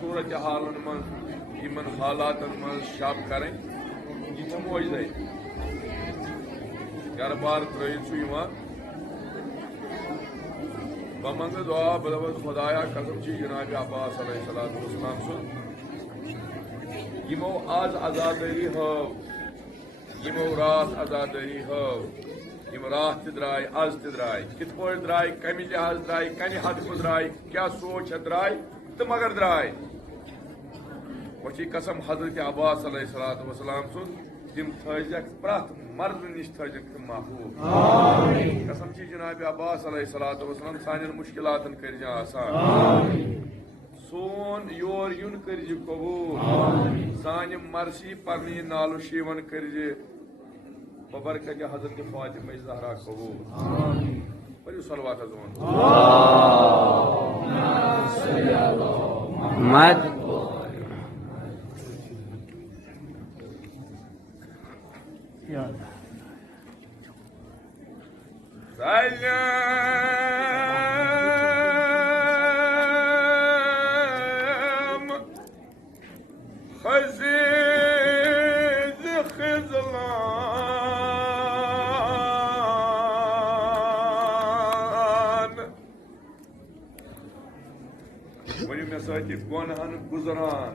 صورت حالن من یمن حالاتن من شب کریں یہ موجزے گھر بار ترٲیِتھ چھُ یِوان بہٕ منٛگہٕ دعا بہٕ دَپَس خۄدایا قسم چھِ جناب عباس علیہ الصلوۃ والسلام سُنٛد یِمو آز آزادٲری ہٲو یِمو راتھ آزادٲری ہٲو یِم راتھ تہِ درٛاے آز تہِ درٛاے کِتھ پٲٹھۍ درٛاے کَمہِ لحاظ درٛاے کَمہِ حدٕ درٛاے کیٛاہ سونٛچ ہٮ۪تھ درٛاے تہٕ مگر درٛاے وۄنۍ چھِ قسم حضرت عباس علیہ الصلوۃ والسلام سُنٛد تِم تھٲیزٮ۪کھ پرٛٮ۪تھ مردٕ نِش تھٲیزٮ۪کھ تِم محفوٗظ قسم چھِ جناب عباس علیہ الصلوۃ والسلام سانٮ۪ن مُشکلاتن کٔرزِ آسان سون یور یُن کٔرزِ قبوٗل سانہِ مرثی پرنہٕ نالہٕ شیٖون کٔرزِ ببرکتِ حضرت فاطمہ زہرا قبوٗل پٔرِو صلوات حض سلام خزیز خزلان ؤنِو مےٚ سۭتۍ گۄنہن گُزران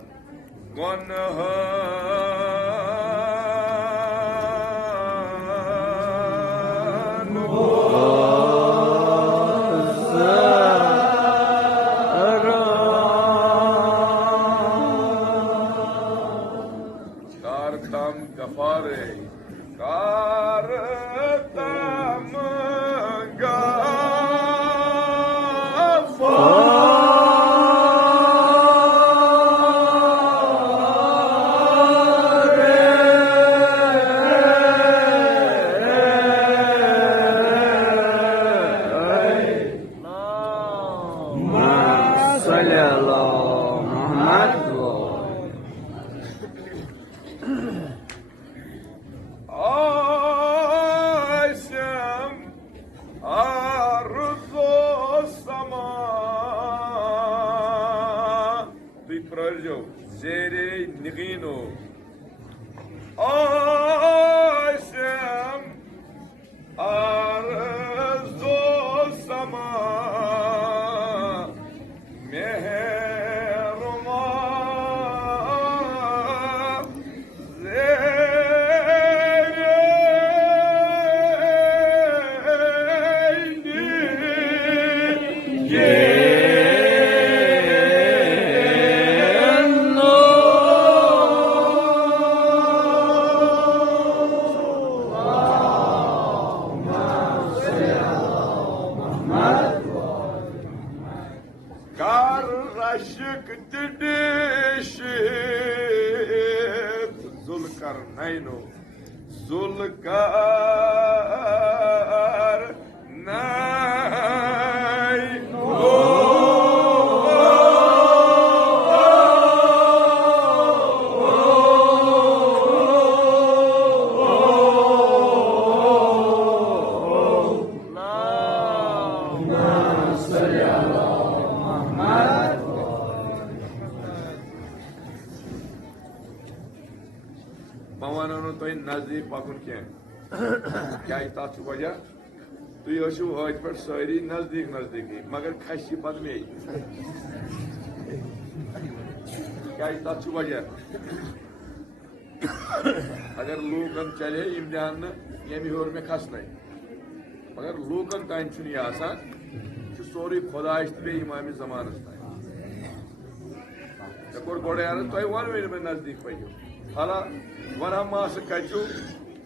نزدیک پکن کی تک وجہ تھی ٲسِو ٲدۍ پٮ۪ٹھ سٲری نزدیک نزدیکی مگر کھسہِ پتہٕ مے کیٛازِ تتھ چھُ وجہ اگر لوٗکن چلے یِم دِہن نہٕ ییٚمہِ ہیوٚر مےٚ کھسنے مگر لوٗکن تانۍ چھُنہٕ یہِ آسان یہِ چھُ سورُے خۄدایس تہٕ بیٚیہِ اِمامِ زمانس تانۍ مےٚ کوٚر گۄڈے عرض تۄہہِ ووٚنوٕے نہٕ مےٚ نزدیٖک پٔکِو حالا ونہا ماسہٕ کچو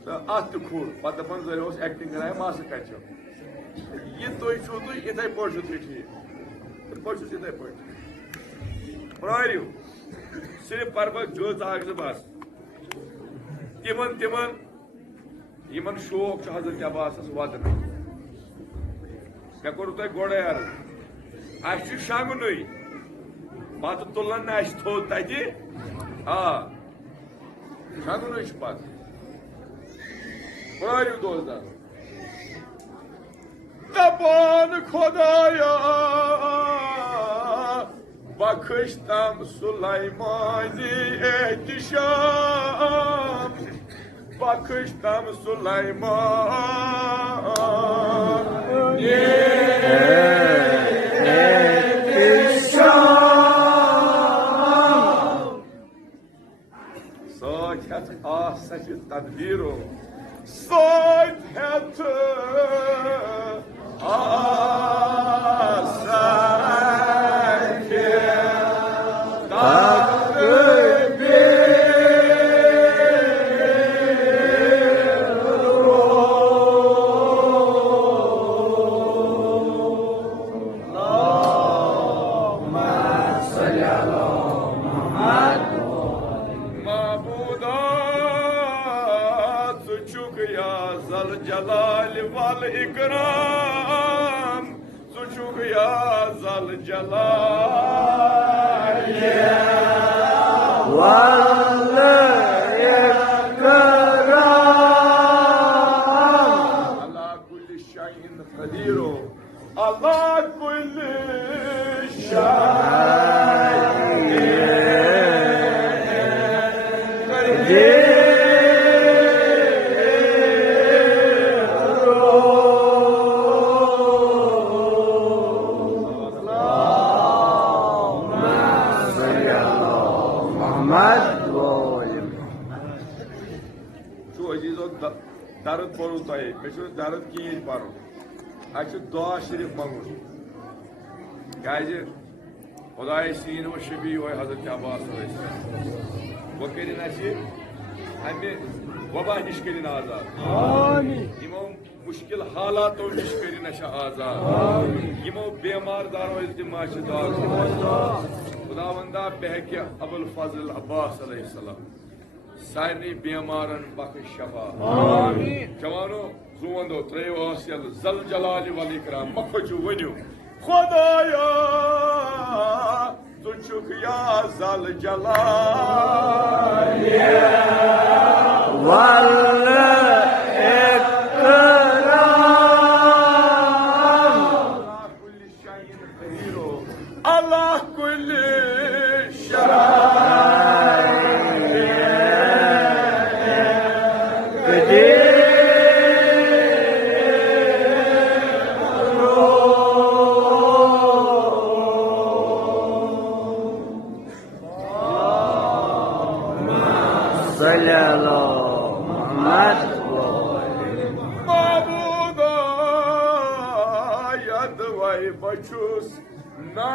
تو اتھ تہِ کھوٚر پتہٕ دپان زٲہۍ اوس ایکٹنگ کران ماسہٕ کچو یہِ تُہۍ چھُو تُہۍ یِتھے پٲٹھۍ چھُو تُہۍ ٹھیٖک یِتھ پٲٹھۍ چھُس یِتھے پٲٹھۍ پرٛٲرِو صرف پرٕ بہٕ جٲژ اکھ زٕ بس تِمن یِمن شوق چھُ حضرت عباسس واتنٕے مےٚ کوٚروٕ تۄہہِ گۄڈے عرض اَسہِ چھُ شنٛگنُے پتہٕ تُلن نہٕ اَسہِ تھوٚد تتہِ آ شنٛگنُے چھُ پتہٕ پرٛٲرِو دوستدار دپان خۄدایا bakıştam Süleymani ehtişam, bakıştam Süleymani ehtişam. Saket ahsaki tadbiru, saket ahsaki ikram, suçuk ya zal celal val ikram. Allah kulli şeyin kadiru, Allah kulli şeyin kadir. Darıt borutayı, meşhur darıt kiyin paro. Açı dua şerif mangur. Gaycı, Odayı sinu ve şebi ve Hazreti Abbas Aleyhisselam. Vakilin açı, hemi vaba nişkelin azad. Amin. İmam muşkil halat o nişkelin aşa azad. Amin. İmam bemar dar o iltimaşı dar. Khudavanda behki Abul Fazıl Abbas Aleyhisselam. Sayrni bemaran bakış şafa. Amin. Cevano zuvando treyo asyal zal jalali wal ikram makhoju wenyu. Khudaya tuçuk ya zal jalali wal ikram. Allah kulli şeyin kadiru. Allah kulli şeyin Bachus na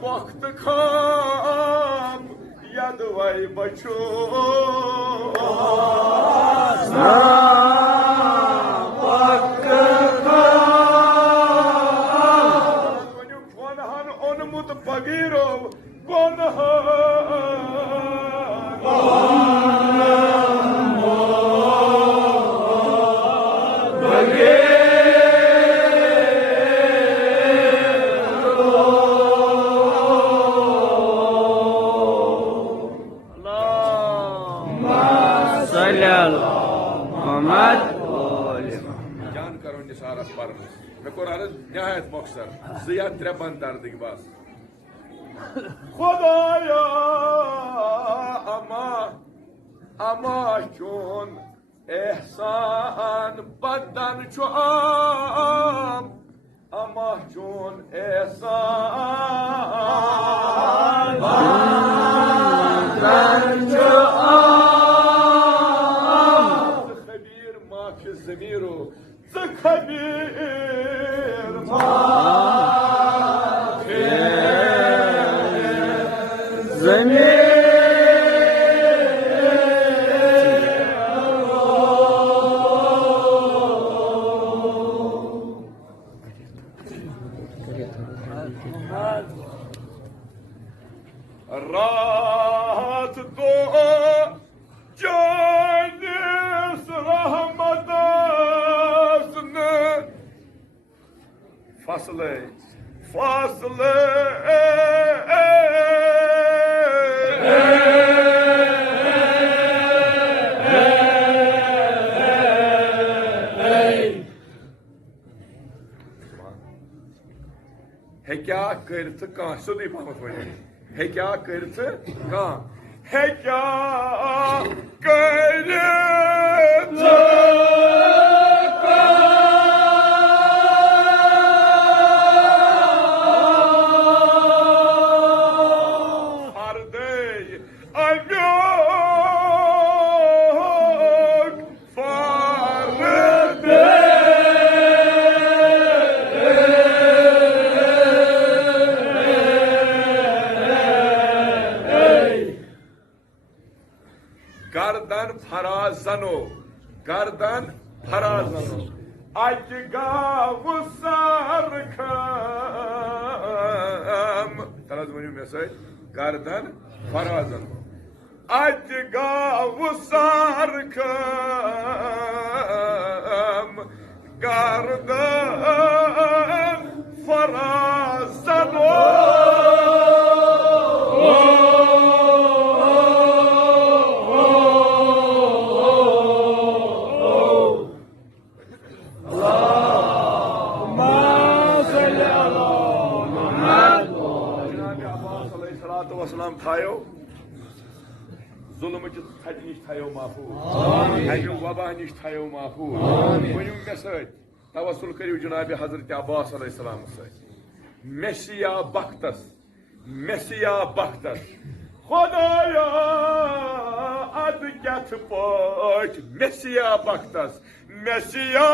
pakht kham yadvai bachus na pakht kham vanu konhan onmut bagiro nihayet moksar, ziyad treban dardık bas. Khudaya ama çun ehsan baddan çoğam, ama çun ehsan baddan çoğam. Zakir maki zemiru, Zakir maki zemiru. Rahat dua canis rahmatasını faslı hekâ کرتھ کانٛہہ سیوٚدُے پہمتھ ؤنِو ہیٚکیٛاہ کٔرِتھ کانٛہہ ہیٚکیٛاہ کٔرِتھ گردن فرازنو اتہِ گاو سرخم ترٛز ؤنِو مےٚ سۭتۍ گردن فرازن اتہِ گاو سرخم گردن فرازنو تھایو ظلمٕچہِ ژھٹہِ نِش تھایو محفوٗظ اَمہِ وبا نِش تھایو محفوٗظ ؤنِو مےٚ سۭتۍ توسل کٔرِو جنابِ حضرت عباس علیہ السلام سۭتۍ میسیا بختس خۄدایا اَدٕ کیٛاہ پٲٹھۍ میسیا بختس میسیا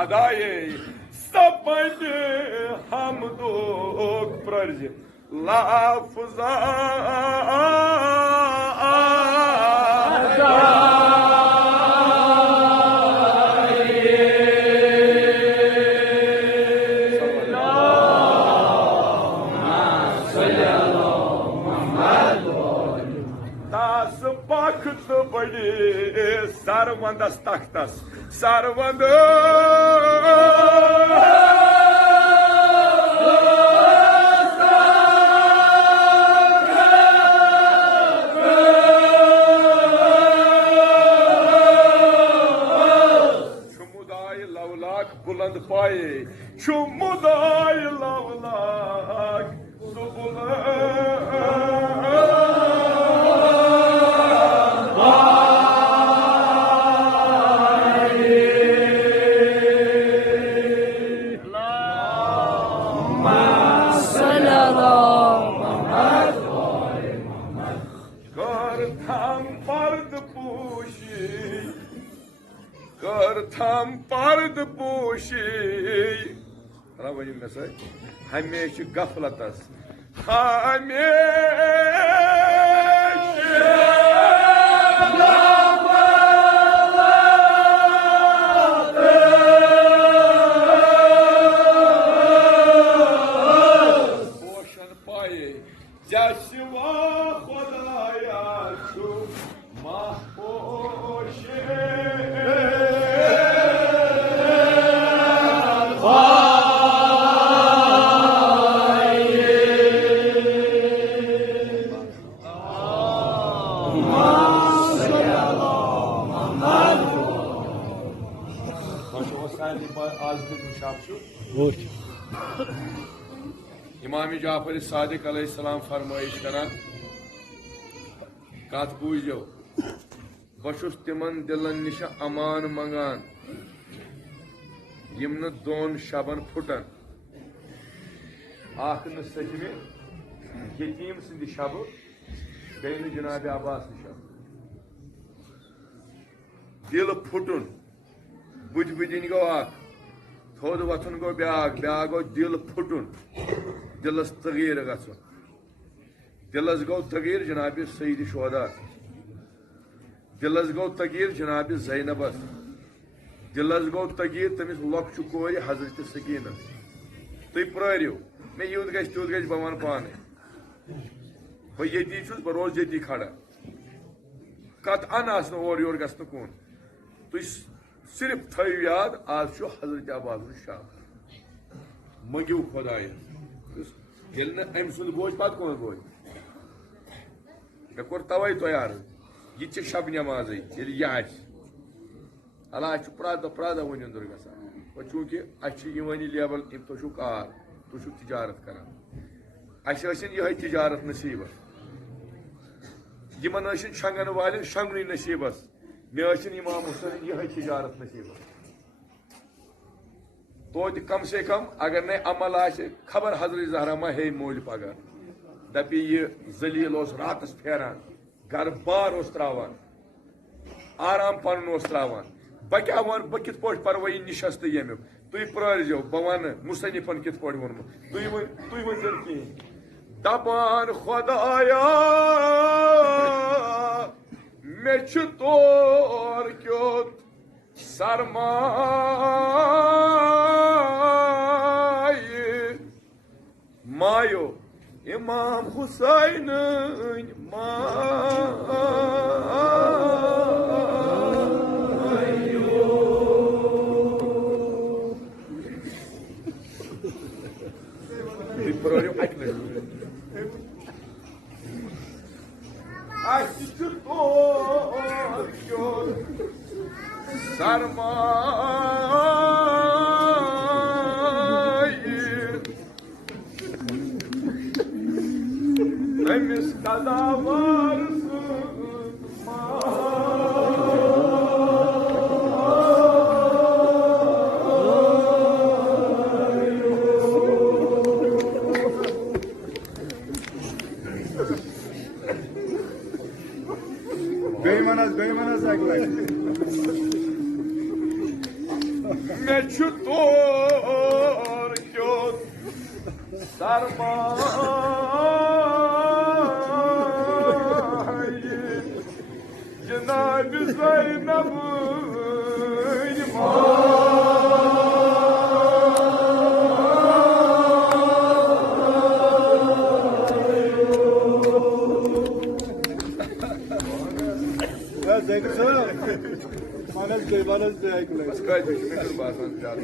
آگئے سپن حمدوک پرج لفظا تاس پخت بڑی سروندس تختس سروند چمدائے لولاک بلند پائے چمدائے لولاک سو تھم پرد پوشی ؤنِو مےٚ سۭتۍ ہمیشہِ غفلتس پوشن پایے جسوا خدایا چھُ محپوش امام جعفر صادق علیہ السلام فرمائش کران کت بوٗزِو بہٕ چھُس تِمن دِلن نِش امان منگان یِم نہٕ دۄن شبن پھُٹن اکھ نہٕ سٔتمہِ یتیٖم سٕنٛدِ شبہٕ بیٚیہِ نہٕ جناب عباس نہِ شبہٕ دِل پھُٹُن بُدِ بُدِنۍ گوٚو اکھ تھوٚد وۄتھُن گوٚو بیٛاکھ گوٚو دِل پھُٹُن دِلس تغیٖر گژھُن دلس گو تغیر جناب سید شہدا، دلس گو تغیر جناب زینبس، دلس گو تغیر تمس لۄکچہِ کورِ حضرت سکینس. تُہۍ پرٲرِو مےٚ یُتھ گژھِ تیُتھ گژھِ بہٕ وَنہٕ پانے. بہٕ ییٚتی چھُس بہٕ روزٕ ییٚتی کھڑا. قطعن آسہِ نہٕ اورٕ یورٕ گژھنہٕ کُن. تُہۍ صرف تھٲیِو یاد آز چھُ حضرت عباس شب. منٛگِو خۄدایَس. ییٚلہِ نہٕ أمۍ سُنٛد بوزِ پتہٕ کون بوزِ؟ مےٚ کوٚر تَوَے تیار. یہِ تہِ چھِ شب نٮ۪مازٕے ییٚلہِ یہِ آسہِ. اللہ اَسہِ چھُ پرٛٮ۪تھ دۄہ وٕنِنٛدُر گژھان. وۄنۍ چوٗنٛکہِ اَسہِ چھِ یِوٲنی لیبل تُہۍ چھُو کار، تُہۍ چھُو تِجارت کران. اَسہِ ٲسِن یِہوٚے تِجارت نصیٖبس. یِمن ٲسِن شنٛگن والٮ۪ن شنٛگنُے نصیٖبس. مےٚ ٲسِن امام حُسین یِہوٚے تِجارت نصیٖبس. توتہِ کم سے کم اگر نَے عمل آسہِ خبر حضرت زہرا ما ہیٚیہِ مٔلۍ پگاہ. دپہِ یہِ ذلیٖل اوس راتس پھیران، گرٕ بار اوس تراوان، آرام پنُن اوس تراوان. بہٕ کیٛاہ وَنہٕ، بہٕ کِتھ پٲٹھۍ پرٕ وۄنۍ یہِ نِشستہٕ ییٚمیُک؟ تُہۍ پرٲرۍزیو بہٕ وَنہٕ مُصنِفن کِتھ پٲٹھۍ ووٚنمُت. تُہۍ ؤنۍزیو نہٕ کِہیٖنۍ. دپان خۄدایا مےٚ چھُ تور کیُتھ سرمایہِ مایو امام حُسینٕنۍ پرٲرِو اَکہِ لٹہِ. اَسہِ چھُ تور کیُتھ سرمایہِ تٔمِس قضاوار مےٚ چھُ تور کیُتھ سرمایہِ جناب زینبٕنۍ Zakir sir, manaz de aykılay. بس کَتہِ چھُ مےٚ چھُنہٕ باسان زیادٕ.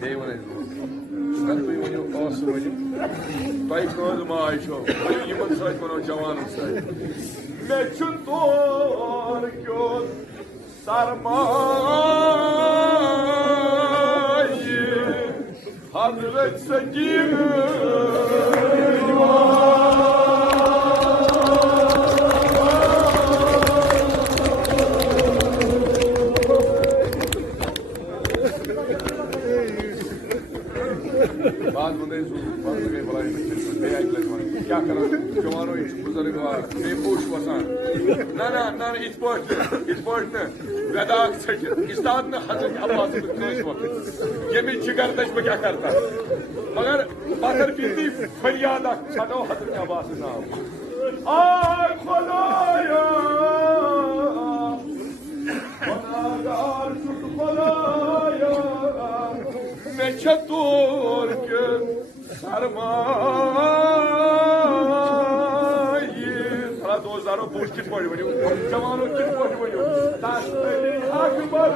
بیٚیہِ وَن اَسہِ اگر تُہۍ ؤنِو ٲسہٕ ؤنِو تۄہہِ کٔژ ماے چھو ؤنِو یِمن سۭتۍ وَنو جوانن سۭتۍ. مےٚ چھُ تور کیُتھ سرمایہِ حضرت سکینٕنۍ کیٛاہ کران جوانو یہِ چھُ بُزرگوار بیٚیہِ پوٚش وسان. نہ یِتھ پٲٹھۍ نہٕ وٮ۪داکھ ژھٔٹِتھ اِستاد نہٕ حضرت عباس کٲنٛسہِ وقت ییٚمِچ جِگر دٔچھ بہٕ کیٛاہ کرتا مگر پتھر پیٖتی فریاد اکھ ژھٹو حضرت عباس ناو. آے خۄدایا گۄناہگار چھُس خۄدایا مےٚ چھےٚ تور کیُتھ سرمایہِ. تھوڑا دوستدارو پوٚش کِتھ پٲٹھۍ ؤنِو، جوانو کِتھ پٲٹھۍ ؤنِو. اکبر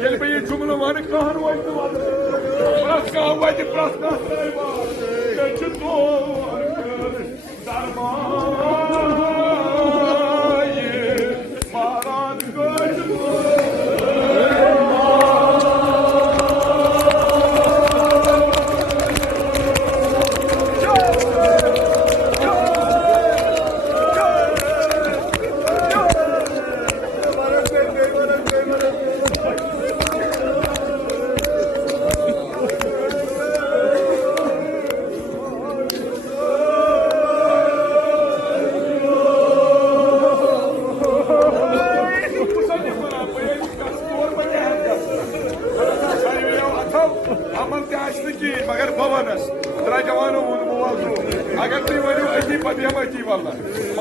ییٚلہِ بہٕ یہِ جملہٕ وَنہٕ کانٛہہ روزِ نہٕ وَننہٕ پرٛٮ۪تھ کانٛہہ وَتہِ پرٛٮ۪تھ کانٛہہ ترٛٲوِ وَنہٕ مےٚ چھُ تور کیُتھ سرمایہِ مہراز کٲشُر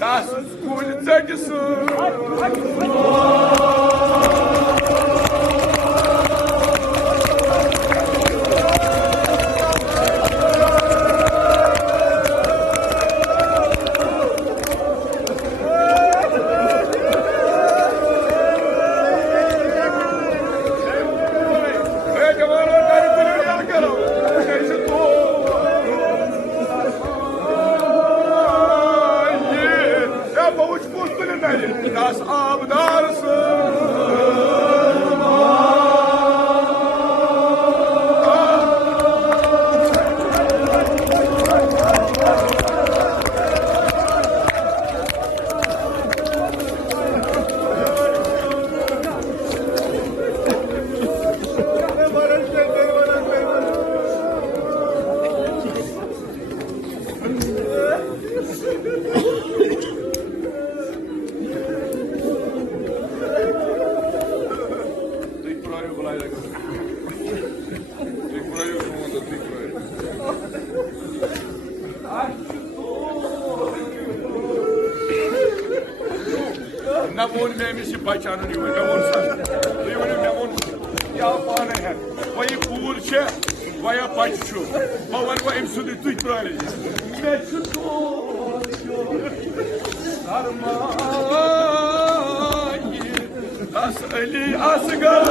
das cool das Mehdi neymiş bacağının yuva Mehdi sen. Yuva Mehdi ya bana her. Vay kurçe vay bacçu. Bavar vay emsudu tutrali. Meçtu. Sarmayı asali asgar.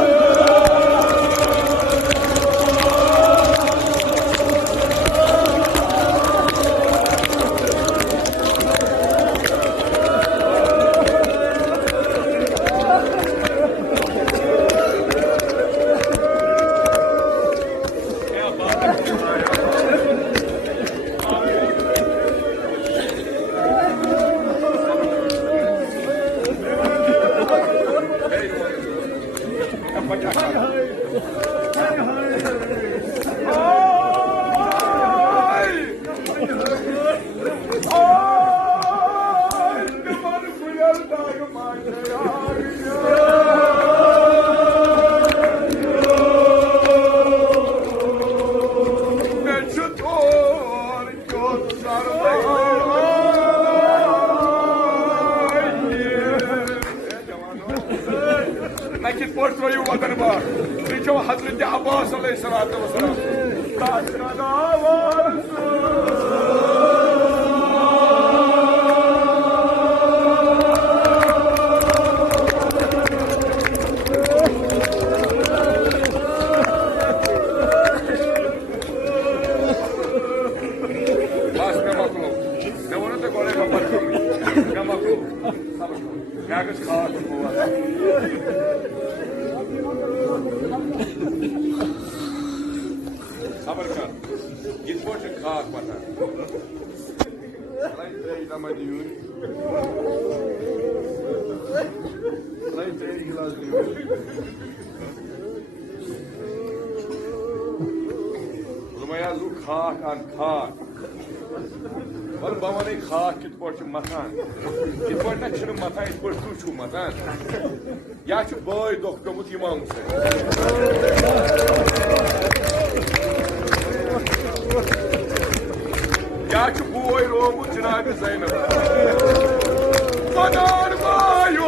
Nakit portföyü vatanı var. Çünkü o Hazreti Abbas Aleyhisselatü Vesselam. Taşrada varsın. Nergis kalk bu var. Sabır kal. Git boşun kalk bana. Layte ilama diyor. Layte ilaz diyor. Rumaya zu kalk an kalk. Var babanı kalk git boşun matan. Git boşuna çırın matan, git boşun şu matan. Ya şu boy doktorumuz imam sen. Ya şu boy roğumuz Cenab-ı Zeynep. Banar bayo.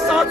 7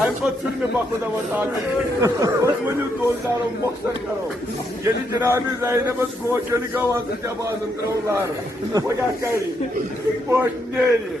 I'm not sure me bakla da var abi. Mezmooni dostlarım moksan karo. Yeni Cenab-ı Zeynep'e koçeli kavası cebazın travlar. Hoca kayri. Boş neri.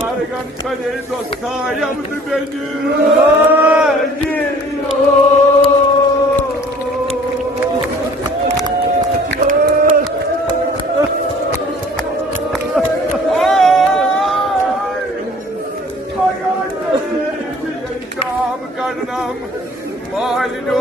Murugan کنی دوستایم تو بینی karnım malino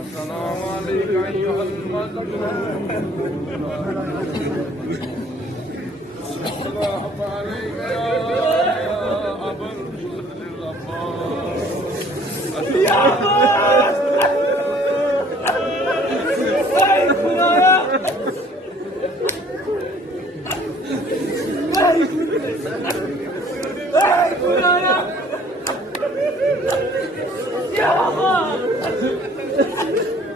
السلام عليك أيها المظلوم السلام عليك يا أبا الفضل الغفار Hey,